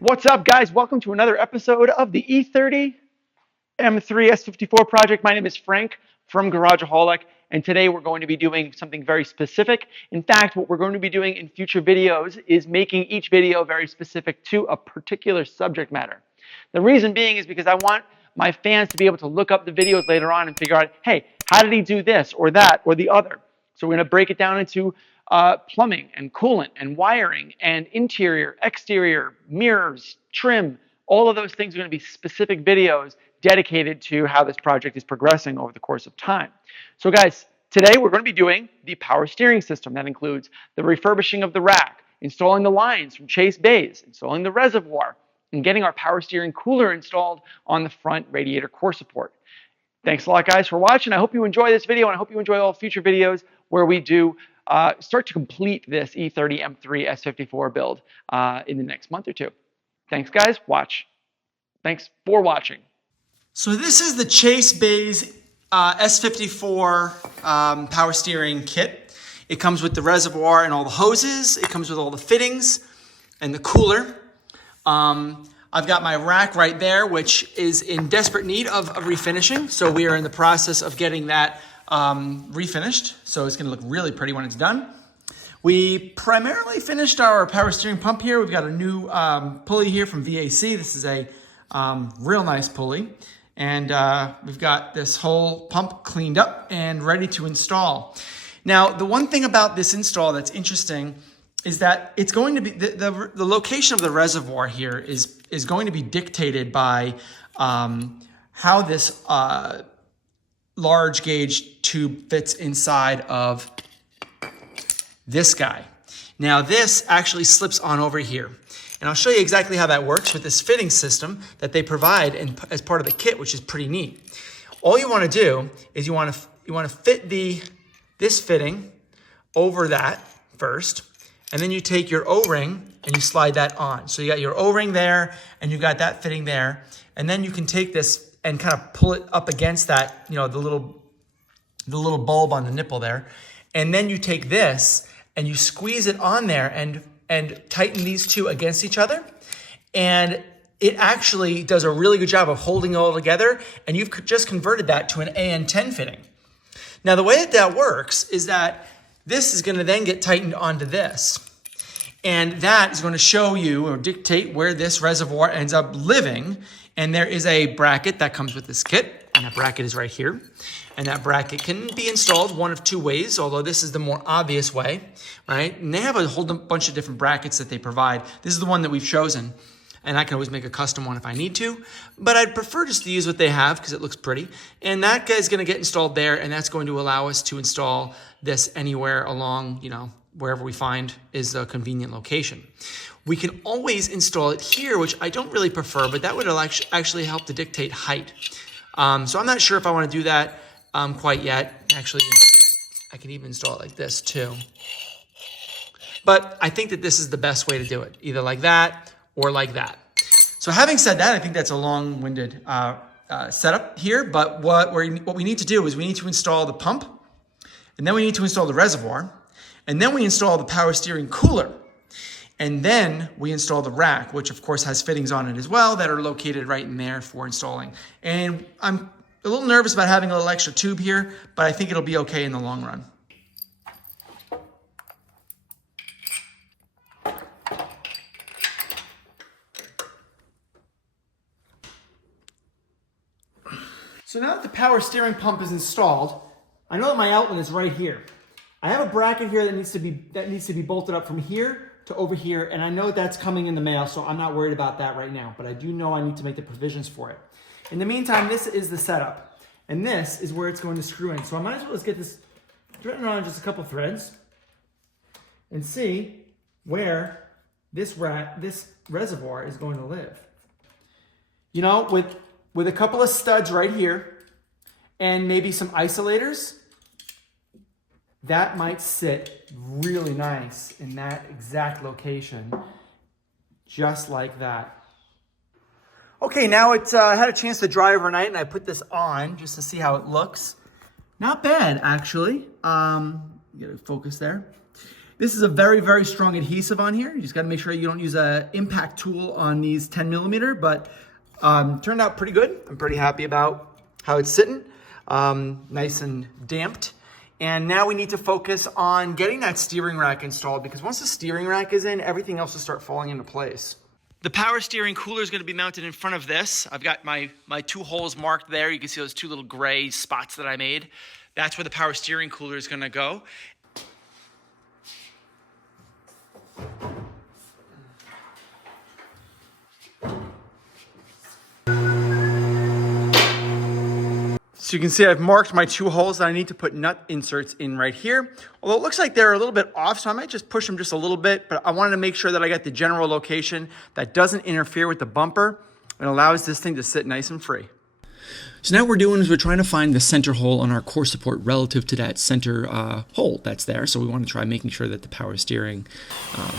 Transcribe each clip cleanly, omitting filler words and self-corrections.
What's up, guys? Welcome to another episode of the E30 M3 S54 project. My name is Frank from Garageaholic, and today we're going to be doing something very specific. In fact, what we're going to be doing in future videos is making each video very specific to a particular subject matter. The reason being is because I want my fans to be able to look up the videos later on and figure out, hey, how did he do this or that or the other? So we're going to break it down into plumbing and coolant and wiring and interior, exterior, mirrors, trim. All of those things are going to be specific videos dedicated to how this project is progressing over the course of time. So guys, today we're going to be doing the power steering system. That includes the refurbishing of the rack, installing the lines from Chase bays, installing the reservoir, and getting our power steering cooler installed on the front radiator core support. Thanks a lot, guys, for watching. I hope you enjoy this video, and I hope you enjoy all future videos where we do start to complete this E30 M3 S54 build in the next month or two. Thanks, guys. Thanks for watching. So this is the Chase Bays S54 power steering kit. It comes with the reservoir and all the hoses. It comes with all the fittings and the cooler. I've got my rack right there, which is in desperate need of refinishing. So we are in the process of getting that refinished. So it's gonna look really pretty when it's done. We primarily finished our power steering pump here. We've got a new pulley here from VAC. This is a real nice pulley. And we've got this whole pump cleaned up and ready to install. Now, the one thing about this install that's interesting is that it's going to be, the location of the reservoir here is going to be dictated by how this large gauge tube fits inside of this guy. Now this actually slips on over here. And I'll show you exactly how that works with this fitting system that they provide as part of the kit, which is pretty neat. All you want to do is you want to fit this fitting over that first, and then you take your O-ring and you slide that on. So you got your O-ring there, and you got that fitting there, and then you can take this and kind of pull it up against that, you know, the little bulb on the nipple there, and then you take this and you squeeze it on there and tighten these two against each other, and it actually does a really good job of holding it all together, and you've just converted that to an AN10 fitting. Now, the way that works is that this is gonna then get tightened onto this, and that is gonna show you or dictate where this reservoir ends up living, and there is a bracket that comes with this kit, and that bracket is right here. And that bracket can be installed one of two ways, although this is the more obvious way, right? And they have a whole bunch of different brackets that they provide. This is the one that we've chosen, and I can always make a custom one if I need to, but I'd prefer just to use what they have because it looks pretty. And that guy's gonna get installed there, and that's going to allow us to install this anywhere along, you know, wherever we find is a convenient location. We can always install it here, which I don't really prefer, but that would actually help to dictate height. So I'm not sure if I want to do that quite yet. Actually, I can even install it like this too. But I think that this is the best way to do it, either like that or like that. So having said that, I think that's a long-winded setup here, but what we need to do is we need to install the pump, and then we need to install the reservoir, and then we install the power steering cooler. And then we install the rack, which of course has fittings on it as well that are located right in there for installing. And I'm a little nervous about having a little extra tube here, but I think it'll be okay in the long run. So now that the power steering pump is installed, I know that my outlet is right here. I have a bracket here that needs to be bolted up from here to over here, and I know that's coming in the mail, so I'm not worried about that right now, but I do know I need to make the provisions for it. In the meantime, this is the setup, and this is where it's going to screw in. So I might as well just get this threaded on just a couple threads and see where this reservoir is going to live. You know, with a couple of studs right here and maybe some isolators, that might sit really nice in that exact location, just like that. Okay, now it's had a chance to dry overnight, and I put this on just to see how it looks. Not bad, actually. Get a focus there. This is a very, very strong adhesive on here. You just gotta make sure you don't use an impact tool on these 10 millimeter, but turned out pretty good. I'm pretty happy about how it's sitting. Nice and damped. And now we need to focus on getting that steering rack installed, because once the steering rack is in, everything else will start falling into place. The power steering cooler is going to be mounted in front of this. I've got my 2 holes marked there. You can see those 2 little gray spots that I made. That's where the power steering cooler is going to go. So you can see I've marked my 2 holes that I need to put nut inserts in right here. Although it looks like they're a little bit off, so I might just push them just a little bit, but I wanted to make sure that I got the general location that doesn't interfere with the bumper and allows this thing to sit nice and free. So now what we're doing is we're trying to find the center hole on our core support relative to that center hole that's there. So we want to try making sure that the power steering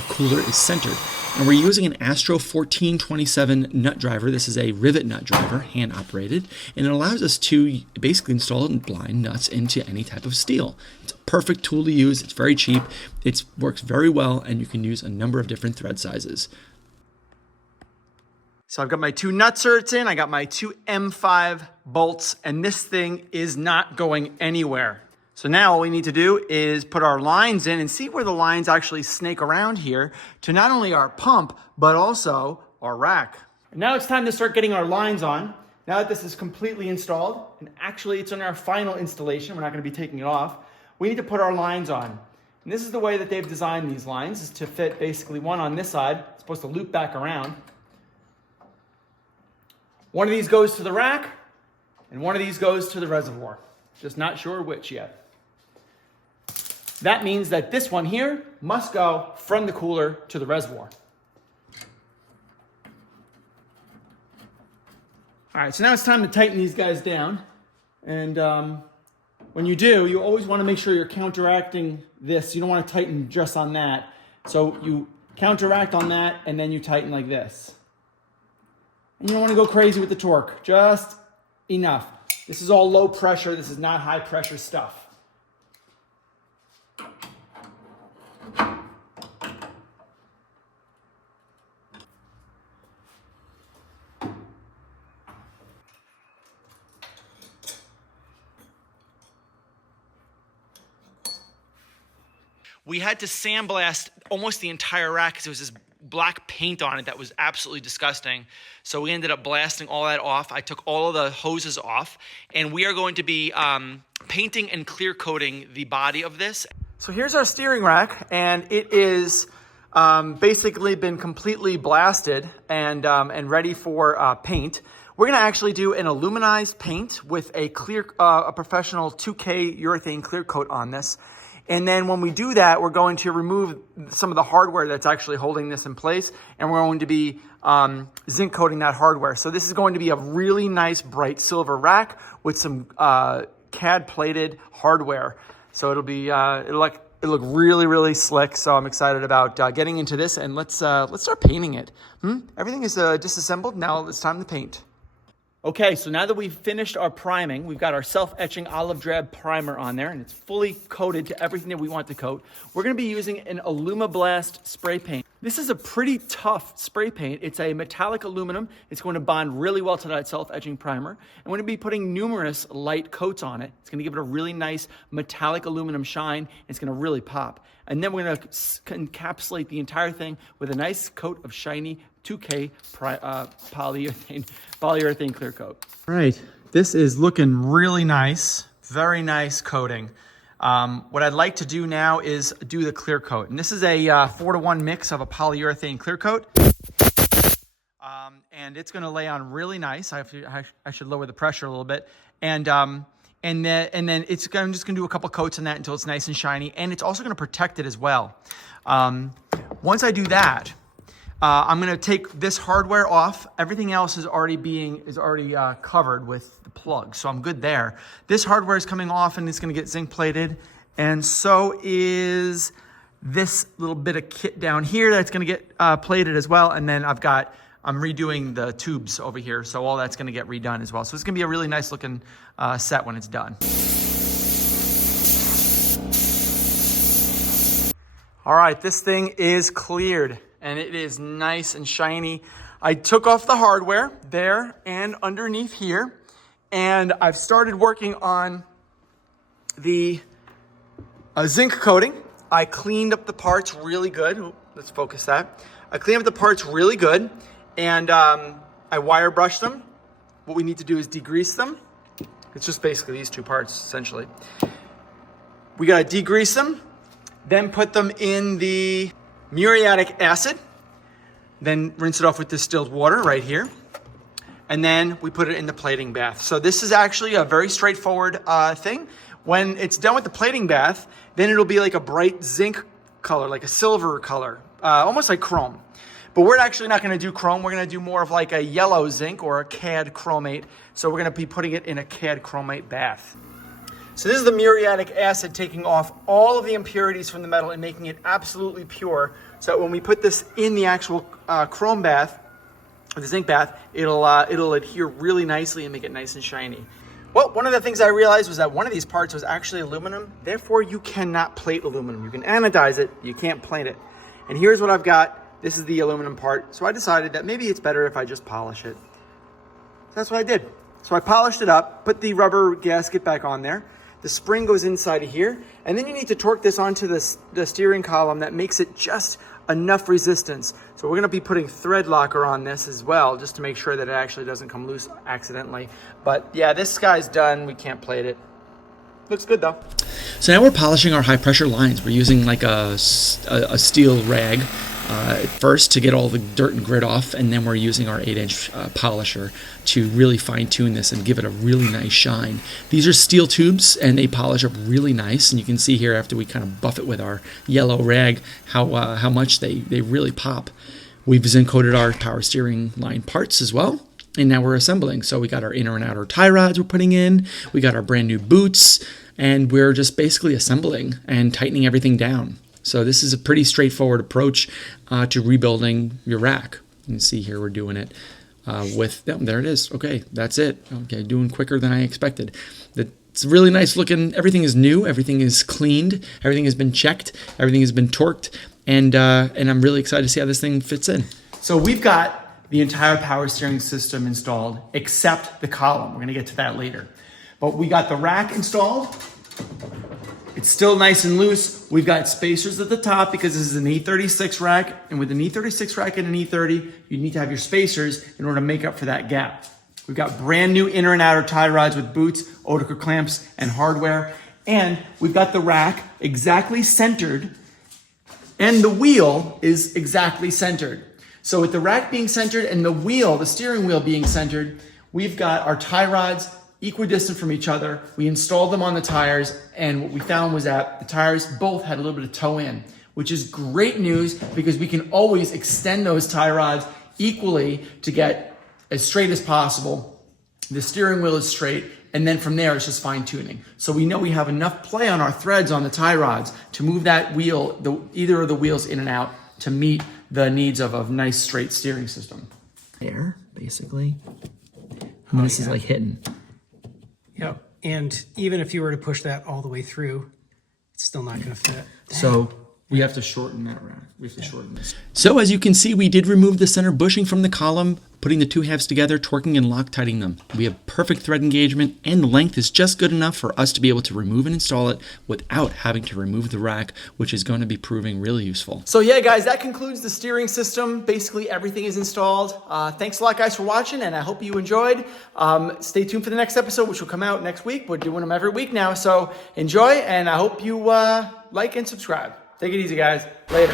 cooler is centered. And we're using an Astro 1427 nut driver. This is a rivet nut driver, hand operated, and it allows us to basically install blind nuts into any type of steel. It's a perfect tool to use. It's very cheap. It works very well, and you can use a number of different thread sizes. So I've got my 2 nutserts in, I got my 2 M5 bolts, and this thing is not going anywhere. So now all we need to do is put our lines in and see where the lines actually snake around here to not only our pump, but also our rack. And now it's time to start getting our lines on. Now that this is completely installed, and actually it's on our final installation, we're not gonna be taking it off, we need to put our lines on. And this is the way that they've designed these lines, is to fit basically one on this side, it's supposed to loop back around. One of these goes to the rack, and one of these goes to the reservoir. Just not sure which yet. That means that this one here must go from the cooler to the reservoir. All right, so now it's time to tighten these guys down. And when you do, you always want to make sure you're counteracting this. You don't want to tighten just on that. So you counteract on that, and then you tighten like this. And you don't want to go crazy with the torque, just enough. This is all low pressure, this is not high pressure stuff. We had to sandblast almost the entire rack because there was this black paint on it that was absolutely disgusting. So we ended up blasting all that off. I took all of the hoses off, and we are going to be painting and clear coating the body of this. So here's our steering rack, and it is basically been completely blasted and ready for paint. We're gonna actually do an aluminized paint with a professional 2K urethane clear coat on this. And then when we do that, we're going to remove some of the hardware that's actually holding this in place, and we're going to be zinc coating that hardware. So this is going to be a really nice bright silver rack with some CAD plated hardware. So it'll look really, really slick. So I'm excited about getting into this, and let's start painting it. Everything is disassembled. Now it's time to paint. Okay, so now that we've finished our priming, we've got our self-etching olive drab primer on there, and it's fully coated to everything that we want to coat. We're gonna be using an Alumablast spray paint. This is a pretty tough spray paint. It's a metallic aluminum. It's going to bond really well to that self-etching primer. And we're gonna be putting numerous light coats on it. It's gonna give it a really nice metallic aluminum shine. It's gonna really pop. And then we're gonna encapsulate the entire thing with a nice coat of shiny 2K polyurethane clear coat. All right, this is looking really nice. Very nice coating. What I'd like to do now is do the clear coat. And this is a 4-to-1 mix of a polyurethane clear coat. And it's gonna lay on really nice. I should lower the pressure a little bit. And then I'm just gonna do a couple coats on that until it's nice and shiny. And it's also gonna protect it as well. Once I do that, I'm gonna take this hardware off. Everything else is already covered with the plug, so I'm good there. This hardware is coming off and it's gonna get zinc plated, and so is this little bit of kit down here that's gonna get plated as well. And then I'm redoing the tubes over here, so all that's gonna get redone as well. So it's gonna be a really nice looking set when it's done. All right, this thing is cleared and it is nice and shiny. I took off the hardware there and underneath here, and I've started working on the zinc coating. I cleaned up the parts really good. Ooh, let's focus that. I cleaned up the parts really good, and I wire brushed them. What we need to do is degrease them. It's just basically these two parts, essentially. We gotta degrease them, then put them in the muriatic acid, then rinse it off with distilled water right here. And then we put it in the plating bath. So this is actually a very straightforward thing. When it's done with the plating bath, then it'll be like a bright zinc color, like a silver color, almost like chrome. But we're actually not gonna do chrome. We're gonna do more of like a yellow zinc or a cad chromate. So we're gonna be putting it in a cad chromate bath. So this is the muriatic acid taking off all of the impurities from the metal and making it absolutely pure. So that when we put this in the actual chrome bath, or the zinc bath, it'll adhere really nicely and make it nice and shiny. Well, one of the things I realized was that one of these parts was actually aluminum. Therefore, you cannot plate aluminum. You can anodize it, you can't plate it. And here's what I've got. This is the aluminum part. So I decided that maybe it's better if I just polish it. So that's what I did. So I polished it up, put the rubber gasket back on there. The spring goes inside of here, and then you need to torque this onto the steering column that makes it just enough resistance. So we're gonna be putting thread locker on this as well, just to make sure that it actually doesn't come loose accidentally. But yeah, this guy's done. We can't plate it. Looks good though. So now we're polishing our high pressure lines. We're using like a steel rag first to get all the dirt and grit off, and then we're using our 8-inch polisher to really fine tune this and give it a really nice shine. These are steel tubes and they polish up really nice, and you can see here after we kind of buff it with our yellow rag how much they really pop. We've zinc coated our power steering line parts as well. And now we're assembling. So we got our inner and outer tie rods we're putting in. We got our brand new boots, and we're just basically assembling and tightening everything down. So this is a pretty straightforward approach to rebuilding your rack. You can see here we're doing it with, there it is. Okay, that's it. Okay, doing quicker than I expected. It's really nice looking. Everything is new. Everything is cleaned. Everything has been checked. Everything has been torqued. And I'm really excited to see how this thing fits in. So we've got the entire power steering system installed, except the column. We're gonna get to that later. But we got the rack installed. It's still nice and loose. We've got spacers at the top because this is an E36 rack. And with an E36 rack and an E30, you need to have your spacers in order to make up for that gap. We've got brand new inner and outer tie rods with boots, Oetiker clamps, and hardware. And we've got the rack exactly centered, and the wheel is exactly centered. So with the rack being centered and the wheel, the steering wheel being centered, we've got our tie rods equidistant from each other. We installed them on the tires, and what we found was that the tires both had a little bit of toe in, which is great news because we can always extend those tie rods equally to get as straight as possible. The steering wheel is straight, and then from there it's just fine tuning. So we know we have enough play on our threads on the tie rods to move that wheel, either of the wheels in and out to meet the needs of a nice straight steering system. There, basically. And this is like hidden. Yep. And even if you were to push that all the way through, it's still not going to fit. So We have to shorten that rack. We have to shorten this. So as you can see, we did remove the center bushing from the column, putting the two halves together, torquing and Loctiting them. We have perfect thread engagement, and the length is just good enough for us to be able to remove and install it without having to remove the rack, which is going to be proving really useful. So yeah, guys, that concludes the steering system. Basically, everything is installed. Thanks a lot, guys, for watching, and I hope you enjoyed. Stay tuned for the next episode, which will come out next week. We're doing them every week now, so enjoy, and I hope you like and subscribe. Take it easy, guys. Later.